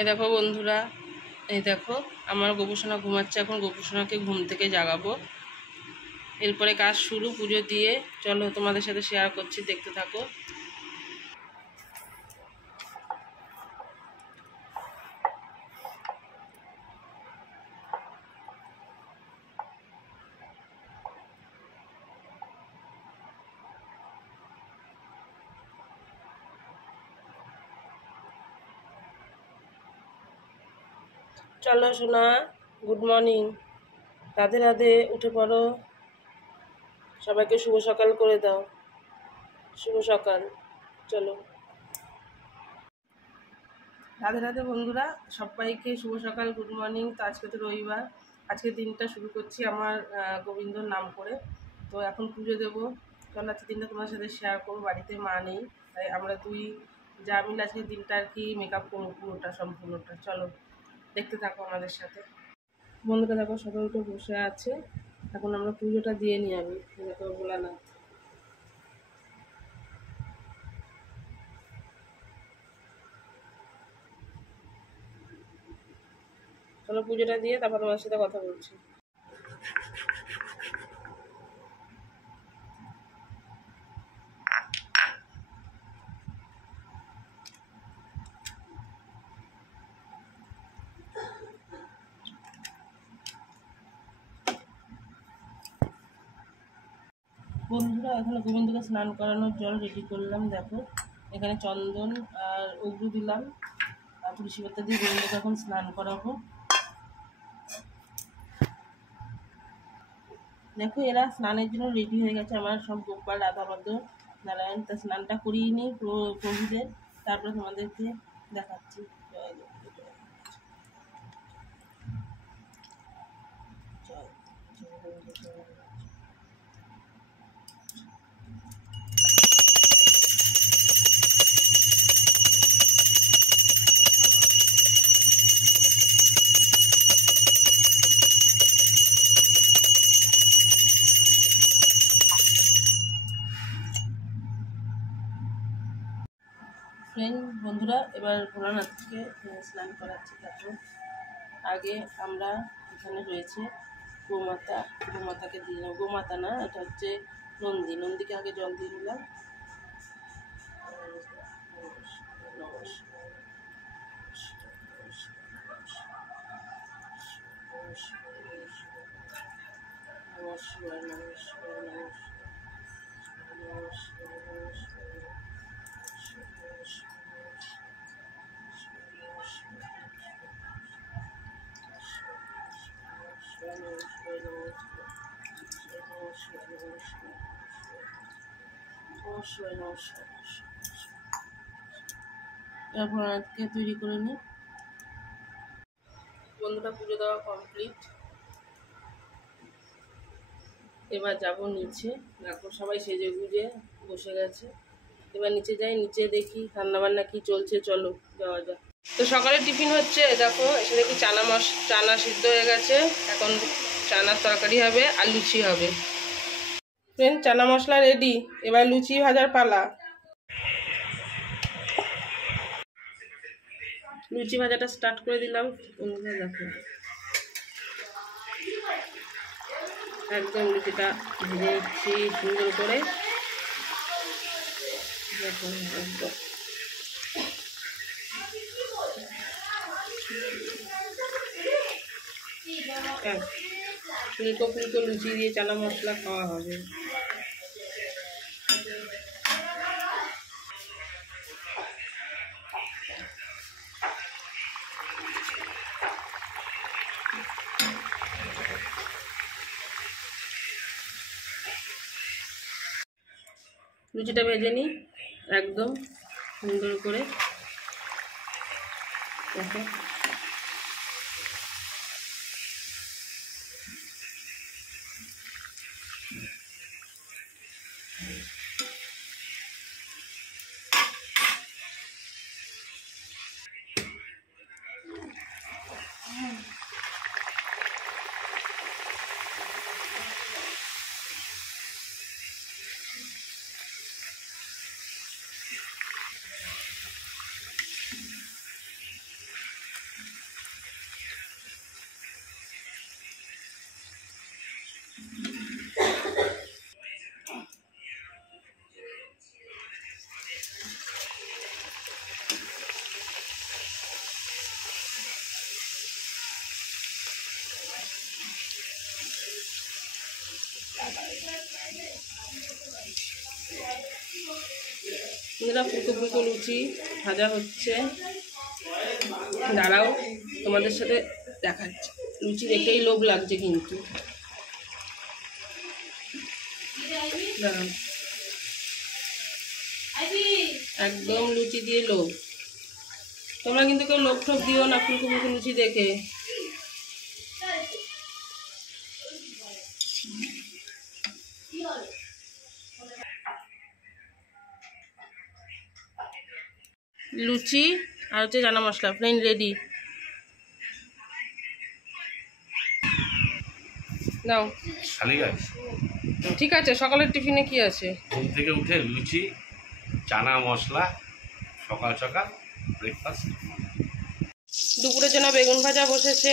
এই দেখো বন্ধুরা, এই দেখো আমার গোপুসোনা ঘুমাচ্ছে। এখন গোপুসোনাকে ঘুম থেকে জাগাবো, এরপরে কাজ শুরু পুজো দিয়ে। চলো তোমাদের সাথে শেয়ার করছি, দেখতে থাকো। চলো সোনা, গুড মর্নিং, রাধে রাধে, উঠে পড়ো, সবাইকে শুভ সকাল করে দাও। শুভ সকাল। চলো, রাধে রাধে বন্ধুরা, সবাইকে শুভ সকাল, গুড মর্নিং। তো আজকে তো রবিবার, আজকে দিনটা শুরু করছি আমার গোবিন্দর নাম করে। তো এখন পুজো দেবো। চলো আজকে দিনটা তোমার সাথে শেয়ার করবো। বাড়িতে মা নেই, তাই আমরা দুই যা মিলে আজকে দিনটা আর কি মেকআপ করবো, পুরোটা সম্পূর্ণটা। চলো দেখতে থাকো আমাদের সাথে। বন্ধুরা দেখো সবাই উঠে বসে আছে, এখন আমরা পুজোটা দিয়ে নিই। আমি দেখো ভোলানাথ। চলো পুজোটা দিয়ে তারপর তোমার সাথে কথা বলছি। বন্ধুরা এখানে গোবিন্দকে স্নান করানোর জল রেডি করলাম। দেখো এখানে চন্দন আর অগ্রু দিলাম আর তুলসী পাতা দিয়ে গোবিন্দকে এখন স্নান করাবো। দেখো এরা স্নানের জন্য রেডি হয়ে গেছে, আমার সব গোপাল, রাধা মাধব, নারায়ণ। তা স্নানটা করিয়ে নিই প্রভুদের, তারপরে তোমাদেরকে দেখাচ্ছি। জয় জয় জয় জয় জয় জয়। ফ্রেন্ড বন্ধুরা, এবার ভোলানাথকে স্নান করাচ্ছি। তারপর আগে আমরা এখানে রয়েছে গোমাতা, গোমাতাকে দিয়ে নেব। গোমাতা না, এটা হচ্ছে নন্দী। নন্দীকে আগে জল দিয়ে নিলাম। ভোলানাথকে তৈরি করে নিই। বন্ধুরা পুজো দেওয়া কমপ্লিট, এবার যাব নিচে। দেখো সবাই সেজে গুজে বসে গেছে, এবার নিচে যাই। নিচে দেখি রান্নাবান্না কি চলছে, চলো যাওয়া যাক। তো সকালে টিফিন হচ্ছে, দেখো এসে দেখি চানা সিদ্ধ হয়ে গেছে। এখন চানার তরকারি হবে আর লুচি হবে। ফ্রেন্ড চানা মশলা রেডি, এবার লুচি ভাজার পালা। লুচি ভাজাটা স্টার্ট করে দিলাম। দেখো একদম লুচিটা ভেজে নিচ্ছি সুন্দর করে। দেখো একদম ফুলকো ফুলকো লুচি দিয়ে চানা মশলা খাওয়া হবে। লুচিটা ভেজে নিই একদম সুন্দর করে। দেখো বন্ধুরা ফুলকো ফুলকো লুচি ভাজা হচ্ছে। দাঁড়াও তোমাদের সাথে দেখাচ্ছি। লুচি দেখেই লোভ লাগছে কিন্তু। দাঁড়াও, একদম লুচি দিয়ে লোভ। তোমরা কিন্তু কেউ লোভ ঠোক দিও না ফুলকো ফুলকো লুচি দেখে। লুচি আর হচ্ছে চানা মশলা প্লেন রেডি। নাও ঠিক আছে। সকালের টিফিনে কি আছে? ঘুম থেকে উঠে লুচি চানা মশলা, সকাল সকাল ব্রেকফাস্ট। দুপুরের জন্য বেগুন ভাজা বসেছে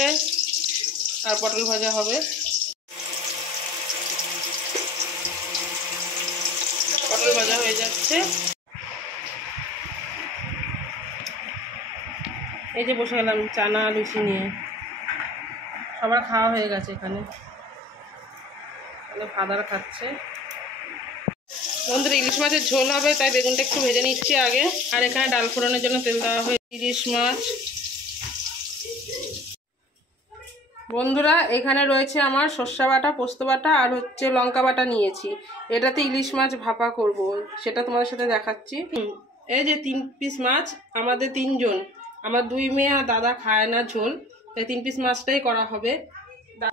আর পটল ভাজা হবে। পটল ভাজা হয়ে যাচ্ছে। এই যে বসে গেলাম চানা লুচি নিয়ে। সবার খাওয়া হয়ে গেছে। এখানে ফাদার খাচ্ছে। বন্ধুরা ইলিশ মাছের ঝোল হবে, তাই বেগুনটা একটু ভেজে নিচ্ছি আগে। আর এখানে ডাল ফোড়নের জন্য তেল দেওয়া হয়। ইলিশ মাছ বন্ধুরা এখানে রয়েছে আমার সর্ষে বাটা, পোস্ত বাটা আর হচ্ছে লঙ্কা বাটা নিয়েছি। এটাতে ইলিশ মাছ ভাপা করব, সেটা তোমাদের সাথে দেখাচ্ছি। এই যে 3 পিস মাছ, আমাদের 3 জন, আমার 2 মেয়ে আর দাদা খায় না ঝোল, তাই 3 পিস মাছটাই করা হবে।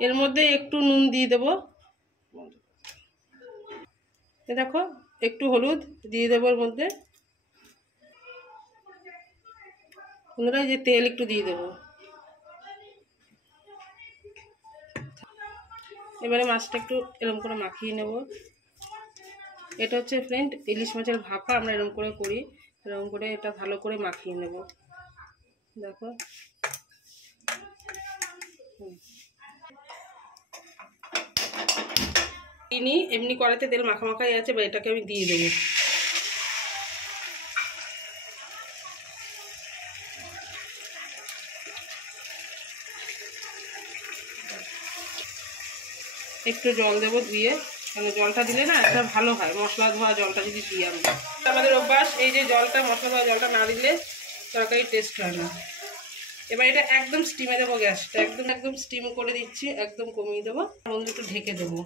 এর মধ্যে একটু নুন দিয়ে দেবো, দেখো একটু হলুদ দিয়ে দেবো এর মধ্যে। বন্ধুরা এই যে তেল একটু দিয়ে দেবো। এবারে মাছটা একটু এরকম করে মাখিয়ে নেব। এটা হচ্ছে ফ্রেন্ড ইলিশ মাছের ভাপা, আমরা এরকম করে করি। এরকম করে এটা ভালো করে মাখিয়ে নেব। দেখো চিনি এমনি কড়াইতে তেল মাখা মাখাই আছে, বা এটাকে আমি দিয়ে দেবো। একটু জল দেবো ধুয়ে, মানে জলটা দিলে না এটা ভালো হয়, মশলা ধোয়া জলটা যদি দিই আমরা। আমাদের অভ্যাস এই যে জলটা, মশলা ধোয়া জলটা না দিলে তরকারি টেস্ট হয় না। এবার এটা একদম স্টিমে দেবো, গ্যাসটা একদম স্টিম করে দিচ্ছি, একদম কমিয়ে দেবো। বন্ধু একটু ঢেকে দেবো,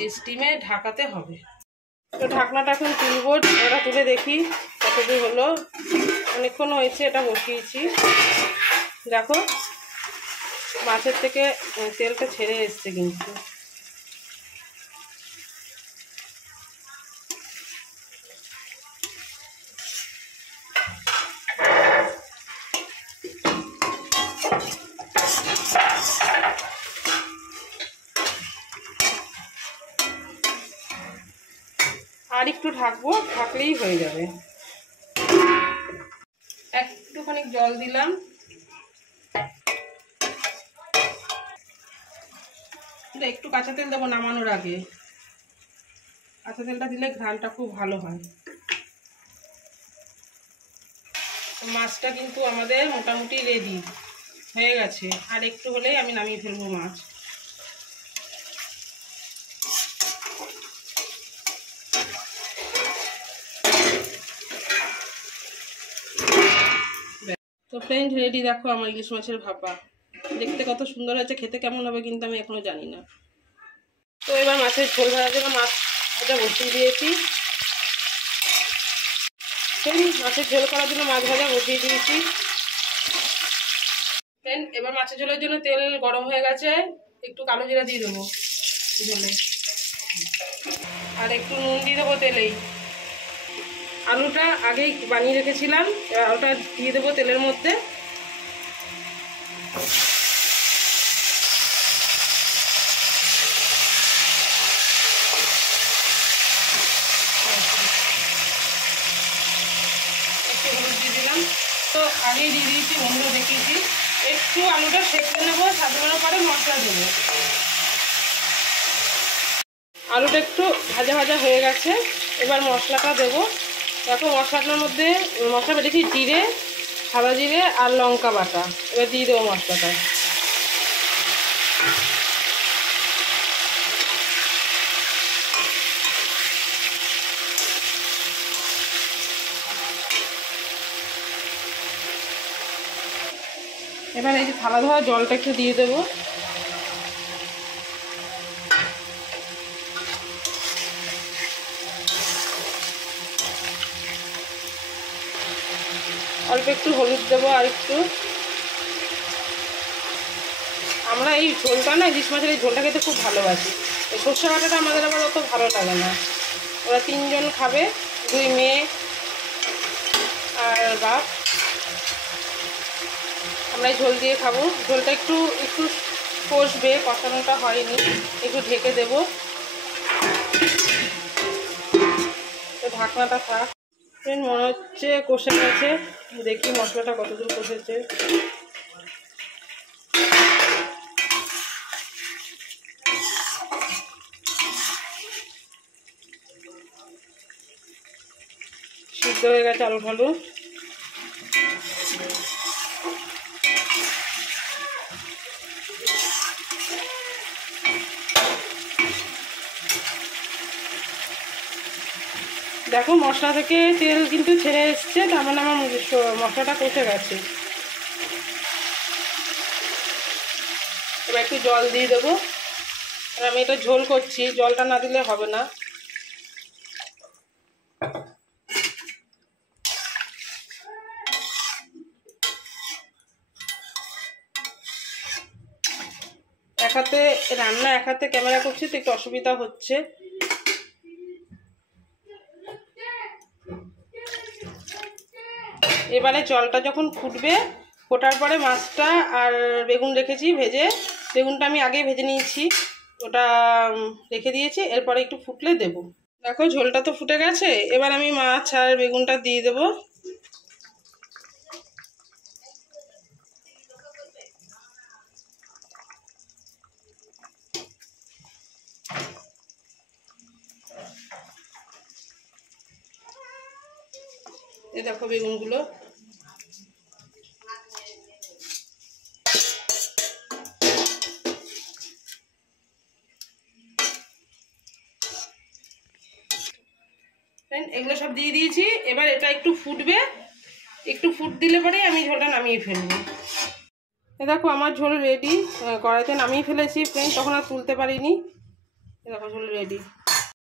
এই স্টিমে ঢাকাতে হবে। তো ঢাকনাটা এখন তুলবো, এটা তুলে দেখি কতদূর হলো। অনেকক্ষণ হয়েছে এটা বসিয়েছি। দেখো মাছের থেকে তেলটা ছেড়ে এসছে কিন্তু। আর একটু ঢাকবো, ঢাকলেই হয়ে যাবে। একটুখানি জল দিলাম। একটু কাঁচা তেল দেবো নামানোর আগে। কাঁচা তেলটা দিলে ঘ্রাণটা খুব ভালো হয়। মাছটা কিন্তু আমাদের মোটামুটি রেডি হয়ে গেছে, আর একটু হলেই আমি নামিয়ে ফেলবো মাছ। তো ফ্রেন্ড রেডি, দেখো আমার ইলিশ মাছের ভাপা। দেখতে কত সুন্দর হয়েছে, খেতে কেমন হবে কিন্তু আমি এখনো জানি না। তো এবার মাছের ঝোল ভাজার জন্য মাছ ভাজা বসিয়ে দিয়েছি। মাছের ঝোল করার জন্য মাছ ভাজা বসিয়ে দিয়েছি। ফ্রেন্ড এবার মাছের ঝোলের জন্য তেল গরম হয়ে গেছে, একটু কালো জিরা দিয়ে দেবো ঝোলে, আর একটু নুন দিয়ে দেবো তেলেই। আলুটা আগেই বানিয়ে রেখেছিলাম, এবার আলুটা দিয়ে দেবো তেলের মধ্যে। একটু হলুদ দিয়ে দিলাম, তো আগেই দিয়ে দিয়েছি, বন্ধুরা দেখিয়েছি। একটু আলুটা সেঁকে নেবো, সাজানোর পরে মশলা দেবো। আলুটা একটু ভাজা ভাজা হয়ে গেছে, এবার মশলাটা দেবো। দেখো মশলাটার মধ্যে মশলা বেটেছি, জিরে, সাদা জিরে আর লঙ্কা বাটা। এবার দিয়ে দেবো মশলাটা। এবার এই যে থালা ধোয়া জলটা একটু দিয়ে দেবো। অল্প একটু হলুদ দেবো আর একটু। আমরা এই ঝোলটা না, ইলিশ মাছের এই ঝোলটা খেতে খুব ভালোবাসি। এই সর্ষে বাটাটা আমাদের আবার অত ভালো লাগে না। ওরা 3 জন খাবে, 2 মেয়ে আর বাপ। আমরা এই ঝোল দিয়ে খাবো। ঝোলটা একটু একটু কষবে, কষানোটা হয়নি, একটু ঢেকে দেবো। ঢাকনাটা থাক। মনে হচ্ছে কষে গেছে, দেখি মশলাটা কতদূর কষেছে। সিদ্ধ হয়ে গেছে আলু ঠালু। দেখো মশলা থেকে তেল কিন্তু ছেড়ে এসছে, তার মানে আমার মশলাটা কষে গেছে। এবার একটু জল দিয়ে দেবো। আর আমি এটা ঝোল করছি, জলটা না দিলে হবে না। এক হাতে রান্না, এক হাতে ক্যামেরা করছি, তো একটু অসুবিধা হচ্ছে। এবারে জলটা যখন ফুটবে, ফোটার পরে মাছটা আর বেগুন রেখেছি ভেজে, বেগুনটা আমি আগেই ভেজে নিয়েছি, ওটা রেখে দিয়েছি। এরপরে একটু ফুটলে দেব। দেখো ঝোলটা তো ফুটে গেছে, এবার আমি মাছ আর বেগুনটা দিয়ে দেবো। এই দেখো বেগুনগুলো। এগুলো সব দিয়ে দিয়েছি। এবার এটা একটু ফুটবে, একটু ফুট দিলে পরেই আমি ঝোলটা নামিয়ে ফেলবো। এ দেখো আমার ঝোল রেডি, কড়াইতে নামিয়ে ফেলেছি ফ্রেন্ড, তখন আর তুলতে পারিনি। এ দেখো ঝোল রেডি।